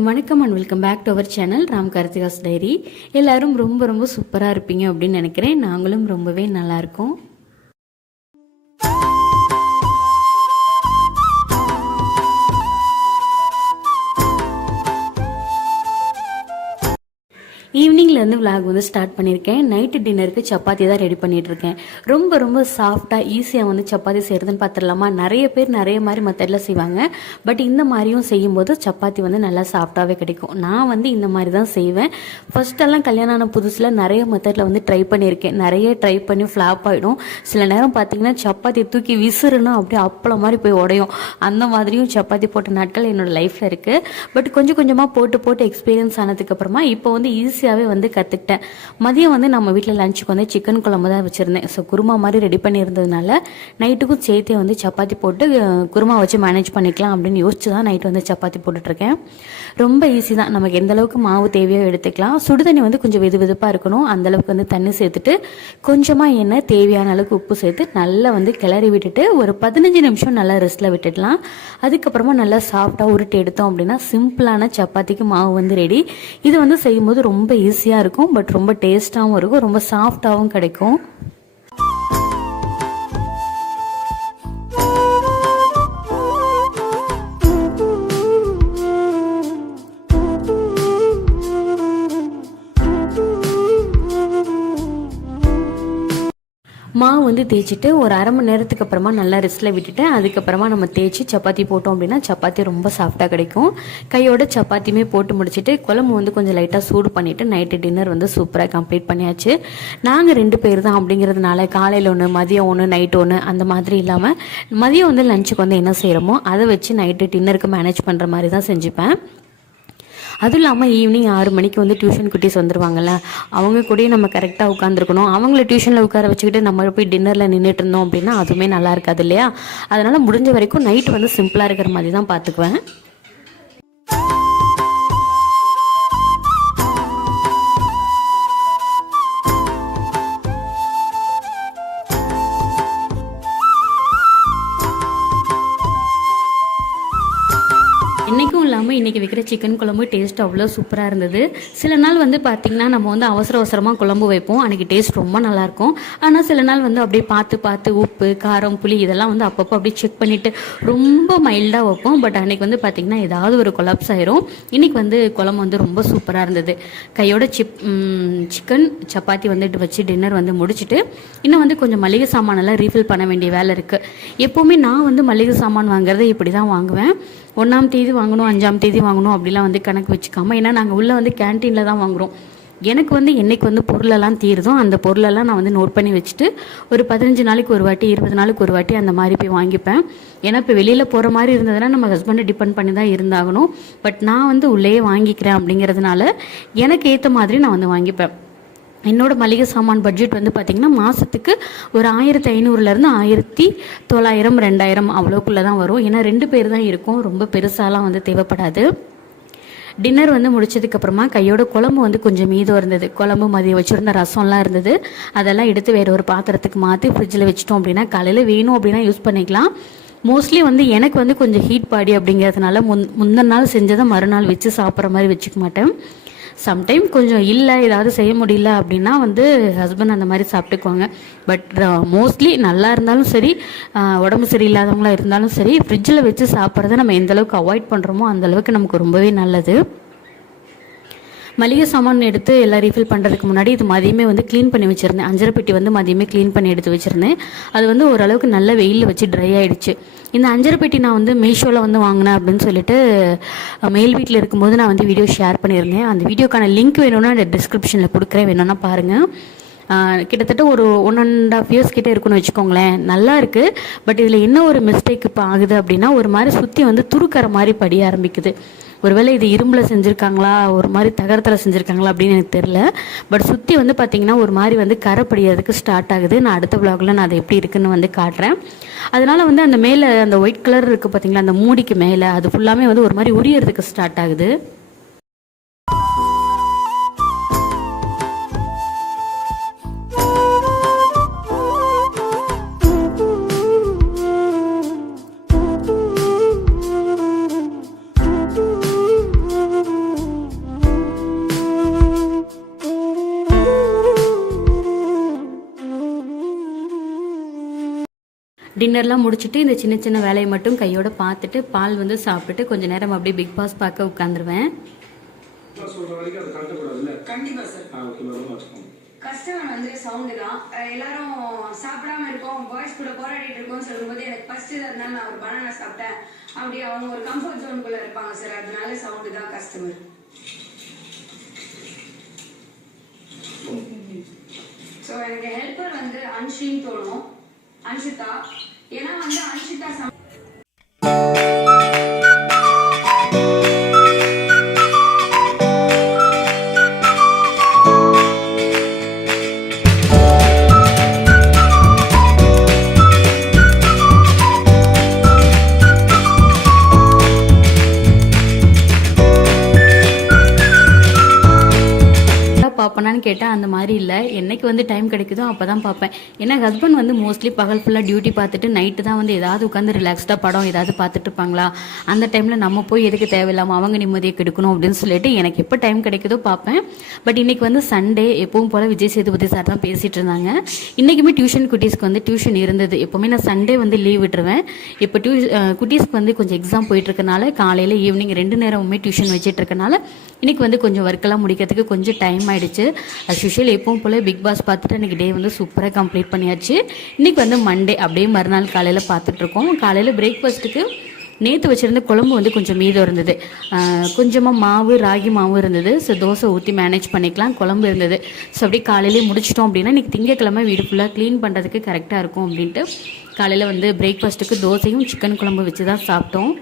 எல்லாருக்கும் வணக்கம் and welcome back to our channel Ram Karthika's diary. எல்லாரும் ரொம்ப ரொம்ப சூப்பராக இருப்பீங்க அப்படின்னு நினைக்கிறேன். நாங்களும் ரொம்பவே நல்லா இருக்கோம். ஈவினிங்லேருந்து விளாக் வந்து ஸ்டார்ட் பண்ணியிருக்கேன். நைட்டு டின்னருக்கு சப்பாத்தி தான் ரெடி பண்ணிகிட்ருக்கேன். ரொம்ப ரொம்ப சாஃப்டாக ஈஸியாக வந்து சப்பாத்தி செய்கிறதுன்னு பார்த்துடலாமா? நிறைய பேர் நிறைய மாதிரி மெத்தடில் செய்வாங்க. பட் இந்த மாதிரியும் செய்யும்போது சப்பாத்தி வந்து நல்லா சாஃப்டாகவே கிடைக்கும். நான் வந்து இந்த மாதிரி தான் செய்வேன். ஃபஸ்ட்டெல்லாம் கல்யாணம் ஆன புதுசில் நிறைய மெத்தடில் வந்து ட்ரை பண்ணியிருக்கேன். நிறைய ட்ரை பண்ணி ஃப்ளாப் ஆகிடும். சில நேரம் பார்த்தீங்கன்னா சப்பாத்தி தூக்கி விசிறுனா அப்படியே அப்பளம் மாதிரி போய் உடையும். அந்த மாதிரியும் சப்பாத்தி போட்ட நாட்கள் என்னோடய லைஃப்பில் இருக்குது. பட் கொஞ்சம் கொஞ்சமாக போட்டு எக்ஸ்பீரியன்ஸ் ஆனதுக்கப்புறமா இப்போ வந்து ஈஸியாகவே வந்து கற்றுக்கிட்டேன். மதியம் வந்து நம்ம வீட்டில் லஞ்சுக்கு வந்து சிக்கன் குழம்பு தான் வச்சுருந்தேன். ஸோ குருமா மாதிரி ரெடி பண்ணியிருந்ததுனால நைட்டுக்கும் சேர்த்தே வந்து சப்பாத்தி போட்டு குருமா வச்சு மேனேஜ் பண்ணிக்கலாம் அப்படின்னு யோசிச்சு தான் நைட்டு வந்து சப்பாத்தி போட்டுட்ருக்கேன். ரொம்ப ஈஸி தான். நமக்கு எந்த அளவுக்கு மாவு தேவையோ எடுத்துக்கலாம். சுடுதண்ணி வந்து கொஞ்சம் வெதுவெதுப்பாக இருக்கணும். அந்தளவுக்கு வந்து தண்ணி சேர்த்துட்டு கொஞ்சமாக எண்ணெய், தேவையான அளவுக்கு உப்பு சேர்த்து நல்லா வந்து கிளறி விட்டுட்டு ஒரு 15 நிமிஷம் நல்லா ரெஸ்ட்டில் விட்டுடலாம். அதுக்கப்புறமா நல்லா சாஃப்டாக உருட்டி எடுத்தோம் அப்படின்னா சிம்பிளான சப்பாத்திக்கு மாவு வந்து ரெடி. இது வந்து செய்யும்போது ரொம்ப ஈஸியாக இருக்கும். பட் ரொம்ப டேஸ்ட்டாகவும் இருக்கும். ரொம்ப சாஃப்டாகவும் கிடைக்கும். மாவு வந்து தேய்ச்சிட்டு ஒரு அரை மணி நேரத்துக்கு அப்புறமா நல்லா ரெஸ்ட்டில் விட்டுட்டு அதுக்கப்புறமா நம்ம தேய்ச்சி சப்பாத்தி போட்டோம் அப்படின்னா சப்பாத்தி ரொம்ப சாஃப்டாக கிடைக்கும். கையோட சப்பாத்தியுமே போட்டு முடிச்சுட்டு குழம்பு வந்து கொஞ்சம் லைட்டாக சூடு பண்ணிவிட்டு நைட்டு டின்னர் வந்து சூப்பராக கம்ப்ளீட் பண்ணியாச்சு. நாங்கள் 2 பேர் தான் அப்படிங்கிறதுனால காலையில் ஒன்று, மதியம் ஒன்று, நைட்டு ஒன்று அந்த மாதிரி இல்லாமல் மதியம் வந்து லஞ்சுக்கு வந்து என்ன செய்கிறோமோ அதை வச்சு நைட்டு டின்னருக்கு மேனேஜ் பண்ணுற மாதிரி தான் செஞ்சுப்பேன். அதுவும் இல்லாமல் ஈவினிங் 6 மணிக்கு வந்து டியூஷன் குட்டீஸ் வந்துடுவாங்கள்ல, அவங்க கூடயே நம்ம கரெக்டாக உட்காந்துருக்கணும். அவங்கள டியூஷனில் உட்கார வச்சுக்கிட்டு நம்ம போய் டின்னரில் நின்றுட்டு இருந்தோம் அப்படின்னா அதுவுமே நல்லா இருக்காது இல்லையா? அதனால் முடிஞ்ச வரைக்கும் நைட்டு வந்து சிம்பிளாக இருக்கிற மாதிரி தான் பார்த்துக்குவேன். இன்றைக்கும் இல்லாமல் இன்றைக்கி வைக்கிற சிக்கன் குழம்பு டேஸ்ட் அவ்வளோ சூப்பராக இருந்தது. சில நாள் வந்து பார்த்திங்கன்னா நம்ம வந்து அவசரமாக குழம்பு வைப்போம். அன்றைக்கி டேஸ்ட் ரொம்ப நல்லாயிருக்கும். ஆனால் சில நாள் வந்து அப்படியே பார்த்து உப்பு, காரம், புளி இதெல்லாம் வந்து அப்பப்போ அப்படியே செக் பண்ணிவிட்டு ரொம்ப மைல்டாக வைப்போம். பட் அன்றைக்கி வந்து பார்த்திங்கன்னா ஏதாவது ஒரு கொலாப்ஸ் ஆயிரும். இன்றைக்கி வந்து குழம்பு வந்து ரொம்ப சூப்பராக இருந்தது. கையோட சிக்கன் சப்பாத்தி வந்துட்டு வச்சு டின்னர் வந்து முடிச்சுட்டு இன்னும் வந்து கொஞ்சம் மளிகை சாமானெல்லாம் ரீஃபில் பண்ண வேண்டிய வேலை இருக்குது. எப்போவுமே நான் வந்து மளிகை சாமான் வாங்குறதை இப்படி தான் வாங்குவேன். 1ஆம் தேதி வாங்கணும், 5ஆம் தேதி வாங்கணும் அப்படிலாம் வந்து கணக்கு வச்சுக்காமல், ஏன்னா நாங்கள் உள்ளே வந்து கேன்டீனில் தான் வாங்குகிறோம். எனக்கு வந்து என்றைக்கு வந்து பொருளெல்லாம் தீருதோ அந்த பொருளெல்லாம் நான் வந்து நோட் பண்ணி வச்சுட்டு ஒரு 15 நாளைக்கு ஒரு வாட்டி, 20 நாளைக்கு ஒரு வாட்டி அந்த மாதிரி போய் வாங்கிப்பேன். ஏன்னா இப்போ வெளியில் போகிற மாதிரி இருந்ததுன்னா நம்ம ஹஸ்பண்டை டிபெண்ட் பண்ணி தான் இருந்தாகணும். பட் நான் வந்து உள்ளேயே வாங்கிக்கிறேன் அப்படிங்கிறதுனால எனக்கு ஏற்ற மாதிரி நான் வந்து வாங்கிப்பேன். என்னோட மளிகை சாமான் பட்ஜெட் வந்து பார்த்திங்கன்னா மாதத்துக்கு ஒரு 1500லேருந்து 1900, 2000 அவ்வளோக்குள்ளே தான் வரும். ஏன்னா 2 பேர் தான் இருக்கும். ரொம்ப பெருசாலாம் வந்து தேவைப்படாது. டின்னர் வந்து முடிச்சதுக்கப்புறமா கையோட குழம்பு வந்து கொஞ்சம் மீதம் இருந்தது. குழம்பு மதியம் வச்சுருந்த ரசம்லாம் இருந்தது. அதெல்லாம் எடுத்து வேறு ஒரு பாத்திரத்துக்கு மாற்றி ஃப்ரிட்ஜில் வச்சிட்டோம் அப்படின்னா காலையில் வேணும் அப்படின்னா யூஸ் பண்ணிக்கலாம். மோஸ்ட்லி வந்து எனக்கு வந்து கொஞ்சம் ஹீட் பாடி அப்படிங்கிறதுனால முந்தின நாள் செஞ்சதை மறுநாள் வச்சு சாப்பிட்ற மாதிரி வச்சுக்க மாட்டேன். சம்டைம் கொஞ்சம் இல்லை ஏதாவது செய்ய முடியல அப்படின்னா வந்து ஹஸ்பண்ட் அந்த மாதிரி சாப்பிட்டுக்குவாங்க. பட் மோஸ்ட்லி நல்லா இருந்தாலும் சரி, உடம்பு சரியில்லாதவங்களாக இருந்தாலும் சரி, ஃப்ரிட்ஜில் வச்சு சாப்பிட்றத நம்ம எந்தளவுக்கு அவாய்ட் பண்ணுறோமோ அந்தளவுக்கு நமக்கு ரொம்பவே நல்லது. மளிகை சாமான் எடுத்து எல்லாம் ரீஃபில் பண்ணுறதுக்கு முன்னாடி இது மதியமே வந்து க்ளீன் பண்ணி வச்சுருந்தேன். அஞ்சரை பெட்டி வந்து மதியமே க்ளீன் பண்ணி எடுத்து வச்சுருந்தேன். அது வந்து ஓரளவுக்கு நல்ல வெயிலில் வச்சு ட்ரை ஆகிடுச்சு. இந்த அஞ்சரை பெட்டி நான் வந்து மீஷோவில் வந்து வாங்கினேன் அப்படின்னு சொல்லிட்டு மேல் வீட்டில் இருக்கும்போது நான் வந்து வீடியோ ஷேர் பண்ணியிருந்தேன். அந்த வீடியோக்கான லிங்க் வேணும்னா அந்த டிஸ்கிரிப்ஷனில் கொடுக்குறேன், வேணும்னா பாருங்கள். கிட்டத்தட்ட ஒரு 1.5 years கிட்டே இருக்குன்னு வச்சுக்கோங்களேன். நல்லா இருக்குது. பட் இதில் என்ன ஒரு மிஸ்டேக் இப்போ ஆகுது அப்படின்னா ஒரு மாதிரி சுற்றி வந்து துருக்கிற மாதிரி படிய ஆரம்பிக்குது. ஒருவேளை இது இரும்பில் செஞ்சுருக்காங்களா, ஒரு மாதிரி தகரத்தில் செஞ்சுருக்காங்களா அப்படின்னு எனக்கு தெரில. பட் சுற்றி வந்து பார்த்திங்கன்னா ஒரு மாதிரி வந்து கரை படிகிறதுக்கு ஸ்டார்ட் ஆகுது. நான் அடுத்த vlogல நான் அது எப்படி இருக்குன்னு வந்து காட்டுறேன். அதனால் வந்து அந்த மேலே அந்த ஒயிட் கலர் இருக்குது பார்த்திங்களா, அந்த மூடிக்கு மேலே அது ஃபுல்லாமே வந்து ஒரு மாதிரி உரியறதுக்கு ஸ்டார்ட் ஆகுது. டின்னர்லாம் முடிச்சுட்டு இந்த சின்ன சின்ன வேலையை மட்டும் கையோட பார்த்துட்டு பால் வந்து சாப்பிட்டுட்டு கொஞ்சம் நேரம் அப்படியே பிக் பாஸ் பார்க்க உட்காந்துருவேன். கண்டிப்பா சார். கஷ்டம் வந்து சவுண்டு தான். எல்லாரும் சாப்பிடாம இருக்கோம், பாய்ஸ் கூட போராடிட்டு இருக்கோம்னு சொல்லும்போது எனக்கு ஃபர்ஸ்ட் அதனால நான் ஒரு பனானா சாப்பிட்டேன். அப்படி அவங்க ஒரு கம்ஃபர்ட் ஜோனுக்குள்ள இருப்பாங்க சார். அதனால சவுண்டு தான் கஸ்டமர். ஸோ எனக்கு ஹெல்ப்பர் வந்து அன்ஷின்னு தோணும், அன்ஷிதா. ஏன்னா வந்து அன்ஷிதா பார்ப்பேனான்னு கேட்டால் அந்த மாதிரி இல்லை. என்னைக்கு வந்து டைம் கிடைக்குதோ அப்போ தான் பார்ப்பேன். ஏன்னா ஹஸ்பண்ட் வந்து மோஸ்ட்லி பகல் ஃபுல்லாக டியூட்டி பார்த்துட்டு நைட்டு தான் வந்து ஏதாவது உட்காந்து ரிலாக்ஸ்டாக படம் ஏதாவது பார்த்துட்டு இருப்பாங்களா. அந்த டைமில் நம்ம போய் எதுக்கு தேவையில்லாமல் அவங்க நிம்மதியை கெடுக்கணும் அப்படின்னு சொல்லிட்டு எனக்கு எப்போ டைம் கிடைக்குதோ பார்ப்பேன். பட் இன்னைக்கு வந்து சண்டே, எப்பவும் போல் விஜய் சேதுபதி சார் தான் பேசிகிட்டு இருந்தாங்க. இன்றைக்குமே டியூஷன் குட்டீஸ்க்கு வந்து டியூஷன் இருந்தது. எப்போவுமே நான் சண்டே வந்து லீவ் விட்டுருவேன். இப்போ குட்டீஸ்க்கு வந்து கொஞ்சம் எக்ஸாம் போயிட்டுருக்கனால காலையில் ஈவினிங் 2 நேரமுமே டியூஷன் வச்சுட்டு இருக்கனால இன்றைக்கி வந்து கொஞ்சம் ஒர்க்கெல்லாம் முடிக்கிறதுக்கு கொஞ்சம் டைம் ஆகிடுச்சு. அஸ் யூஷுவல் எப்பவும் போல் பிக் பாஸ் பார்த்துட்டு இன்றைக்கி டே வந்து சூப்பராக கம்ப்ளீட் பண்ணியாச்சு. இன்றைக்கி வந்து மண்டே, அப்படியே மறுநாள் காலையில் பார்த்துட்ருக்கோம். காலையில் பிரேக்ஃபாஸ்ட்டுக்கு நேற்று வச்சுருந்த குழம்பு வந்து கொஞ்சம் மீதம் இருந்தது. கொஞ்சமாக மாவு, ராகி மாவு இருந்தது. ஸோ தோசை ஊற்றி மேனேஜ் பண்ணிக்கலாம். குழம்பு இருந்தது. ஸோ அப்படியே காலையிலே முடிச்சிட்டோம் அப்படின்னா இன்றைக்கி திங்கக்கிழமை வீடு ஃபுல்லாக க்ளீன் பண்ணுறதுக்கு கரெக்டாக இருக்கும் அப்படின்ட்டு காலையில் வந்து பிரேக்ஃபாஸ்ட்டுக்கு தோசையும் சிக்கன் குழம்பு வச்சு தான் சாப்பிட்டோம்.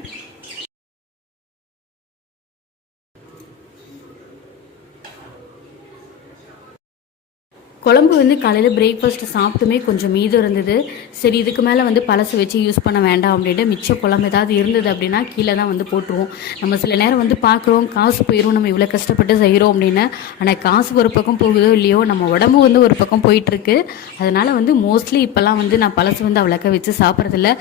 குழம்பு வந்து காலையில் பிரேக்ஃபாஸ்ட் சாப்பிட்டுமே கொஞ்சம் மீதம் இருந்தது. சரி, இதுக்கு மேலே வந்து பழசு வச்சு யூஸ் பண்ண வேண்டாம் அப்படின்ட்டு மிச்ச குழம்பு ஏதாவது இருந்தது அப்படின்னா கீழே தான் வந்து போட்டுருவோம். நம்ம சில நேரம் வந்து பார்க்குறோம், காசு போயிடும், நம்ம இவ்வளோ கஷ்டப்பட்டு செய்கிறோம் அப்படின்னு. ஆனால் காசு ஒரு பக்கம் போகுதோ இல்லையோ, நம்ம உடம்பு வந்து ஒரு பக்கம் போயிட்டுருக்கு. அதனால் வந்து மோஸ்ட்லி இப்போல்லாம் வந்து நான் பழசு வந்து அவ்வளோக்கா வச்சு சாப்பிட்றதில்ல.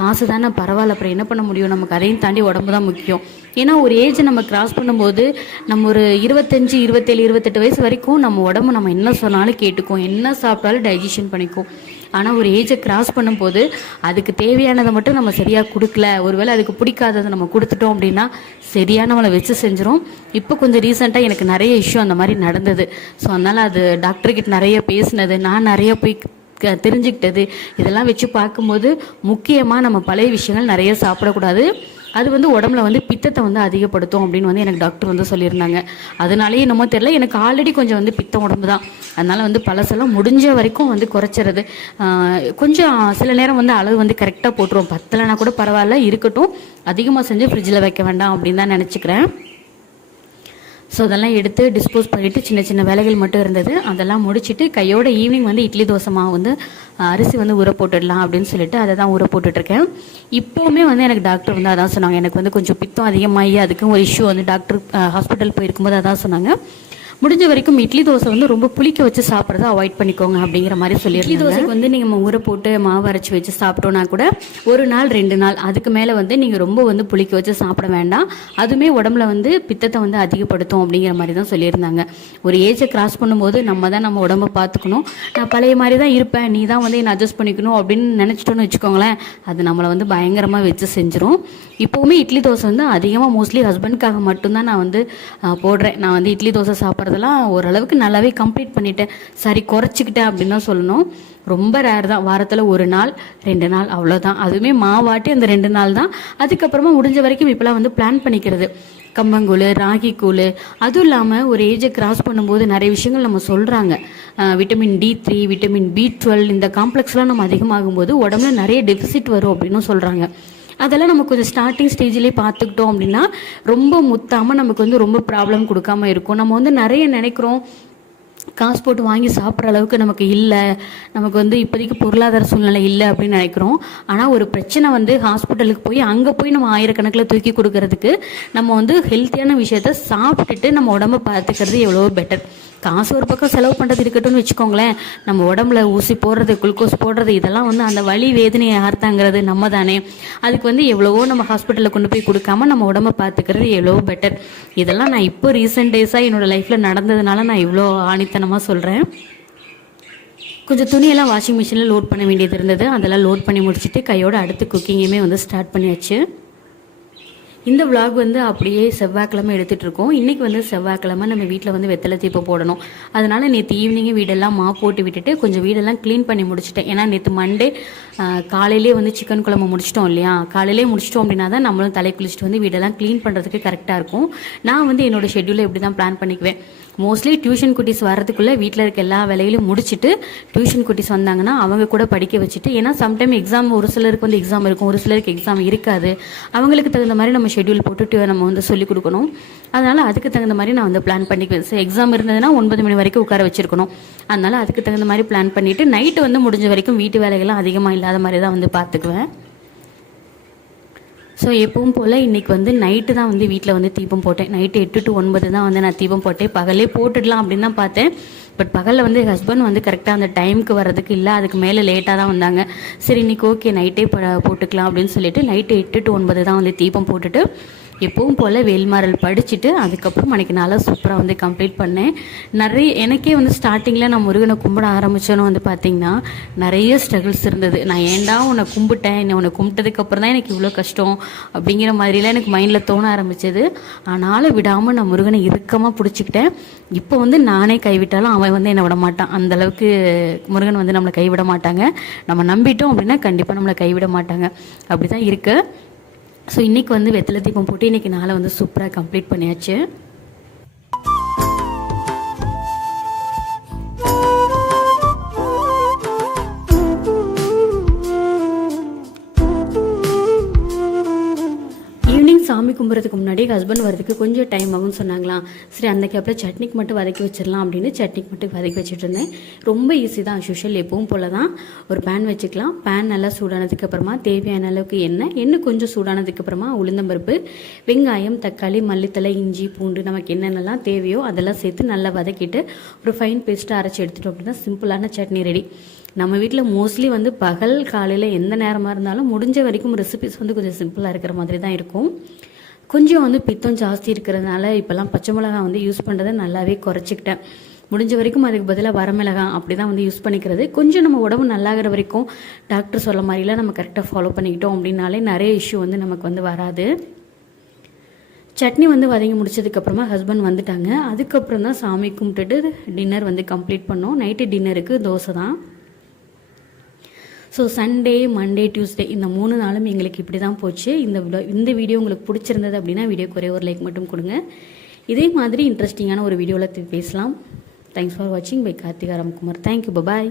காசு தானே பரவாயில்ல, அப்புறம் என்ன பண்ண முடியும், நமக்கு அதையும் தாண்டி உடம்பு தான் முக்கியம். ஏன்னா ஒரு ஏஜ் நம்ம கிராஸ் பண்ணும்போது நம்ம ஒரு 25, 27, 28 வயசு வரைக்கும் நம்ம உடம்பு நம்ம என்ன சொன்னாலும் கேட்டுக்கும், என்ன சாப்பிட்டாலும் டைஜஷன் பண்ணிக்கும். ஆனால் ஒரு ஏஜை கிராஸ் பண்ணும்போது அதுக்கு தேவையானதை மட்டும் நம்ம சரியாக கொடுக்கல, ஒருவேளை அதுக்கு பிடிக்காததை நம்ம கொடுத்துட்டோம் அப்படின்னா சரியாக நம்மளை வச்சு செஞ்சிடும். இப்போ கொஞ்சம் ரீசெண்டாக எனக்கு நிறைய இஷ்யூ அந்த மாதிரி நடந்தது. ஸோ அதனால் அது டாக்டர்கிட்ட நிறைய பேசினது, நான் நிறைய போய் தெரிஞ்சுக்கிட்டது, இதெல்லாம் வச்சு பார்க்கும்போது முக்கியமாக நம்ம பழைய விஷயங்கள் நிறைய சாப்பிடக்கூடாது. அது வந்து உடம்புல வந்து பித்தத்தை வந்து அதிகப்படுத்தும் அப்படின்னு வந்து எனக்கு டாக்டர் வந்து சொல்லியிருந்தாங்க. அதனாலேயே என்னமோ தெரியல, எனக்கு ஆல்ரெடி கொஞ்சம் வந்து பித்த உடம்பு தான். அதனால் வந்து பழசெல்லாம் முடிஞ்ச வரைக்கும் வந்து குறைச்சிறது. கொஞ்சம் சில நேரம் வந்து அளவு வந்து கரெக்டாக போட்டுருவோம். பத்தலைனா கூட பரவாயில்ல, இருக்கட்டும், அதிகமாக செஞ்சு ஃப்ரிட்ஜில் வைக்க வேண்டாம் அப்படின்னு தான் நினச்சிக்கிறேன். ஸோ அதெல்லாம் எடுத்து டிஸ்போஸ் பண்ணிவிட்டு சின்ன சின்ன வேலைகள் மட்டும் இருந்தது, அதெல்லாம் முடிச்சுட்டு கையோட ஈவினிங் வந்து இட்லி தோசை மாவு வந்து அரிசி வந்து ஊற போட்டுடலாம் அப்படின்னு சொல்லிட்டு அதை தான் ஊற போட்டுட்ருக்கேன். இப்போவுமே வந்து எனக்கு டாக்டர் வந்து அதான் சொன்னாங்க, எனக்கு வந்து கொஞ்சம் பித்தம் அதிகமாகி அதுக்கும் ஒரு இஷ்யூ வந்து டாக்டர் ஹாஸ்பிட்டல் போயிருக்கும்போது அதான் சொன்னாங்க, முடிஞ்ச வரைக்கும் இட்லி தோசை வந்து ரொம்ப புளிக்க வச்சு சாப்பிட்றத அவாய்ட் பண்ணிக்கோங்க அப்படிங்கிற மாதிரி சொல்லி. இட்லி தோசைக்கு வந்து நீங்கள் ஊற போட்டு மாவு அரைச்சி வச்சு சாப்பிட்டோன்னா கூட 1 நாள் 2 நாள், அதுக்கு மேலே வந்து நீங்கள் ரொம்ப வந்து புளிக்க வச்சு சாப்பிட வேண்டாம். அதுவுமே உடம்புல வந்து பித்தத்தை வந்து அதிகப்படுத்தும் அப்படிங்கிற மாதிரி தான் சொல்லியிருந்தாங்க. ஒரு ஏஜை கிராஸ் பண்ணும்போது நம்ம தான் நம்ம உடம்பை பார்த்துக்கணும். நான் பழைய மாதிரி தான் இருப்பேன், நீ தான் வந்து என்னை அட்ஜஸ்ட் பண்ணிக்கணும் அப்படின்னு நினச்சிட்டோன்னு வச்சுக்கோங்களேன், அது நம்மளை வந்து பயங்கரமாக வச்சு செஞ்சிடும். இப்போவுமே இட்லி தோசை வந்து அதிகமாக மோஸ்ட்லி ஹஸ்பண்டுக்காக மட்டும்தான் நான் வந்து போடுறேன். நான் வந்து இட்லி தோசை சாப்பிட்றதெல்லாம் ஓரளவுக்கு நல்லாவே கம்ப்ளீட் பண்ணிட்டேன், சரி குறைச்சிக்கிட்டேன் அப்படின்னு தான் சொல்லணும். ரொம்ப ரேர் தான், வாரத்தில் 1 நாள் 2 நாள் அவ்வளோதான். அதுவுமே மாவாட்டி அந்த 2 நாள் தான். அதுக்கப்புறமா முடிஞ்ச வரைக்கும் இப்போலாம் வந்து பிளான் பண்ணிக்கிறது, கம்பங்கூழ், ராகி கூழ். அதுவும் இல்லாமல் ஒரு ஏஜை கிராஸ் பண்ணும்போது நிறைய விஷயங்கள் நம்ம சொல்கிறாங்க. விட்டமின் D3, விட்டமின் B12 இந்த காம்ப்ளெக்ஸ்லாம் நம்ம அதிகமாகும்போது உடம்புல நிறைய டெபிசிட் வரும் அப்படின்னு சொல்கிறாங்க. அதெல்லாம் நம்ம கொஞ்சம் ஸ்டார்டிங் ஸ்டேஜ்லேயே பார்த்துக்கிட்டோம் அப்படின்னா ரொம்ப முத்தாமல் நமக்கு வந்து ரொம்ப ப்ராப்ளம் கொடுக்காம இருக்கும். நம்ம வந்து நிறைய நினைக்கிறோம், காசு போட்டு வாங்கி சாப்பிட்ற அளவுக்கு நமக்கு இல்லை, நமக்கு வந்து இப்போதைக்கு பொருளாதார சூழ்நிலை இல்லை அப்படின்னு நினைக்கிறோம். ஆனால் ஒரு பிரச்சனை வந்து ஹாஸ்பிட்டலுக்கு போய் அங்கே போய் நம்ம ஆயிரக்கணக்கில் தூக்கி கொடுக்கறதுக்கு நம்ம வந்து ஹெல்த்தியான விஷயத்த சாப்பிட்டுட்டு நம்ம உடம்பை பார்த்துக்கிறது எவ்வளோ பெட்டர். காசு ஒரு பக்கம் செலவு பண்ணுறது இருக்கட்டும்னு வச்சுக்கோங்களேன், நம்ம உடம்புல ஊசி போடுறது, குளுக்கோஸ் போடுறது, இதெல்லாம் வந்து அந்த வலி வேதனையை யார்த்தாங்கிறது நம்ம தானே. அதுக்கு வந்து எவ்வளவோ நம்ம ஹாஸ்பிட்டலில் கொண்டு போய் கொடுக்காம நம்ம உடம்பை பார்த்துக்கிறது எவ்வளோ பெட்டர். இதெல்லாம் நான் இப்போ ரீசெண்ட் டேஸாக என்னோடய லைஃப்பில் நடந்ததுனால நான் இவ்வளோ ஆணித்தனமாக சொல்கிறேன். கொஞ்சம் துணியெல்லாம் வாஷிங் மிஷினில் லோட் பண்ண வேண்டியது இருந்தது. அதெல்லாம் லோட் பண்ணி முடிச்சுட்டு கையோட அடுத்து குக்கிங்குமே வந்து ஸ்டார்ட் பண்ணியாச்சு. இந்த vlog வந்து அப்படியே செவ்வாய்க்கிழமை எடுத்துகிட்டு இருக்கோம். இன்றைக்கி வந்து செவ்வாய்க்கிழமை நம்ம வீட்டில் வந்து வெத்தலை தீபம் போடணும். அதனால் நேற்று ஈவினிங்கே வீடெல்லாம் மாப் போட்டு விட்டுட்டு கொஞ்சம் வீடெல்லாம் க்ளீன் பண்ணி முடிச்சிட்டேன். ஏன்னா நேற்று மண்டே காலையிலே வந்து சிக்கன் குழம்பு முடிச்சிட்டோம் இல்லையா, காலையிலே முடிச்சிட்டோம் அப்படின்னா தான் நம்மளும் தலை குளிச்சுட்டு வந்து வீடெல்லாம் க்ளீன் பண்ணுறதுக்கு கரெக்டாக இருக்கும். நான் வந்து என்னோடய ஷெட்யூலை இப்படி தான் பிளான் பண்ணிக்குவேன். மோஸ்ட்லி டியூஷன் குட்டீஸ் வரதுக்குள்ளே வீட்டில் இருக்க எல்லா வேலையிலும் முடிச்சுட்டு டியூஷன் குட்டீஸ் வந்தாங்கன்னா அவங்க கூட படிக்க வச்சுட்டு, ஏன்னா சம்டைம் எக்ஸாம் ஒரு சிலருக்கு வந்து எக்ஸாம் இருக்கும், ஒரு சிலருக்கு எக்ஸாம் இருக்காது. அவங்களுக்கு தகுந்த மாதிரி நம்ம ஷெட்யூல் போட்டுட்டு நம்ம வந்து சொல்லிக் கொடுக்கணும். அதனால் அதுக்கு தகுந்த மாதிரி நான் வந்து பிளான் பண்ணிக்குவேன். ஸோ எக்ஸாம் இருந்ததுன்னா 9 மணி வரைக்கும் உட்கார வச்சிருக்கணும். அதனால் அதுக்கு தகுந்த மாதிரி பிளான் பண்ணிவிட்டு நைட்டு வந்து முடிஞ்ச வரைக்கும் வீட்டு வேலைகள்லாம் அதிகமாக இல்லாத மாதிரி தான் வந்து பார்த்துக்குவேன். ஸோ எப்பவும் போல் இன்றைக்கி வந்து நைட்டு தான் வந்து வீட்டில் வந்து தீபம் போட்டேன். நைட்டு 8 to 9 தான் வந்து நான் தீபம் போட்டேன். பகலே போட்டுடலாம் அப்படின்னு தான் பார்த்தேன். பட் பகலில் வந்து ஹஸ்பண்ட் வந்து கரெக்டாக அந்த டைமுக்கு வர்றதுக்கு இல்லை, அதுக்கு மேலே லேட்டாக தான் வந்தாங்க. சரி இன்றைக்கி ஓகே நைட்டே போட்டுக்கலாம் அப்படின்னு சொல்லிட்டு நைட்டு 8 to 9 தான் வந்து தீபம் போட்டுட்டு எப்பவும் போல் வேல்மாறல் படிச்சுட்டு அதுக்கப்புறம் அன்றைக்கி நாளாக சூப்பராக வந்து கம்ப்ளீட் பண்ணேன். எனக்கே வந்து ஸ்டார்டிங்கில் நான் முருகனை கும்பிட ஆரம்பித்தோன்னு வந்து பார்த்திங்கன்னா நிறைய ஸ்ட்ரகிள்ஸ் இருந்தது. நான் ஏன்டா உன்னை கும்பிட்டேன், உன்னை கும்பிட்டதுக்கப்புறம் தான் எனக்கு இவ்வளோ கஷ்டம் அப்படிங்கிற மாதிரிலாம் எனக்கு மைண்டில் தோண ஆரம்பிச்சது. ஆனாலும் விடாமல் நான் முருகனை இறுக்கமாக பிடிச்சிக்கிட்டேன். இப்போ வந்து நானே கைவிட்டாலும் அவன் வந்து என்னை விட மாட்டான். அந்தளவுக்கு முருகன் வந்து நம்மளை கைவிட மாட்டாங்க. நம்ம நம்பிட்டோம் அப்படின்னா கண்டிப்பாக நம்மளை கைவிட மாட்டாங்க. அப்படி தான் இருக்குது. ஸோ இன்றைக்கி வந்து வெத்தலை தீபம் போட்டு இன்றைக்கி நாளை வந்து சூப்பராக கம்ப்ளீட் பண்ணியாச்சு. சாமி கும்பிட்றதுக்கு முன்னாடி ஹஸ்பண்ட் வரதுக்கு கொஞ்சம் டைம் ஆகும்னு சொன்னாங்களாம். சரி அந்த கேப்பில் சட்னிக்கு மட்டும் வதக்கி வச்சிடலாம் அப்படின்னு சட்னிக்கு மட்டும் வதக்கி வச்சுட்டு இருந்தேன். ரொம்ப ஈஸி தான், யூஷுவல் எப்பவும் போல தான். ஒரு பேன் வச்சுக்கலாம். பேன் நல்லா சூடானதுக்கு அப்புறமா தேவையான அளவுக்கு எண்ணெய் கொஞ்சம் சூடானதுக்கு அப்புறமா உளுந்தம்பருப்பு, வெங்காயம், தக்காளி, மல்லித்தலை, இஞ்சி, பூண்டு நமக்கு என்னென்னலாம் தேவையோ அதெல்லாம் சேர்த்து நல்லா வதக்கிட்டு ஒரு ஃபைன் பேஸ்ட்டாக அரைச்சி எடுத்துட்டோம் அப்படின்னா சிம்பிளான சட்னி ரெடி. நம்ம வீட்டில் மோஸ்ட்லி வந்து பகல் காலையில் எந்த நேரமாக இருந்தாலும் முடிஞ்ச வரைக்கும் ரெசிபிஸ் வந்து கொஞ்சம் சிம்பிளாக இருக்கிற மாதிரி தான் இருக்கும். கொஞ்சம் வந்து பித்தம் ஜாஸ்தி இருக்கிறதுனால இப்போல்லாம் பச்சை மிளகாய் வந்து யூஸ் பண்ணுறதை நல்லாவே குறைச்சிக்கிட்டேன். முடிஞ்ச வரைக்கும் அதுக்கு பதிலாக வரமிளகாய் அப்படி தான் வந்து யூஸ் பண்ணிக்கிறது. கொஞ்சம் நம்ம உடம்பு நல்லாகிற வரைக்கும் டாக்டர் சொல்ல மாதிரிலாம் நம்ம கரெக்டாக ஃபாலோ பண்ணிக்கிட்டோம் அப்படின்னாலே நிறைய இஷ்யூ வந்து நமக்கு வந்து வராது. சட்னி வந்து வதங்கி முடிச்சதுக்கப்புறமா ஹஸ்பண்ட் வந்துட்டாங்க. அதுக்கப்புறம் தான் சாமி கும்பிட்டுட்டு டின்னர் வந்து கம்ப்ளீட் பண்ணோம். நைட்டு டின்னருக்கு தோசை தான். ஸோ சண்டே, மண்டே, டியூஸ்டே இந்த 3 நாளும் எங்களுக்கு இப்படி தான் போச்சு. இந்த வீடியோ உங்களுக்கு பிடிச்சிருந்தது அப்படின்னா வீடியோக்கு ஒரே ஒரு லைக் மட்டும் கொடுங்க. இதே மாதிரி இன்ட்ரெஸ்டிங்கான ஒரு வீடியோவில் பேசலாம். தேங்க்ஸ் ஃபார் வாட்சிங் பை கார்த்திகா ராம்குமார். தேங்க்யூ, பாய்.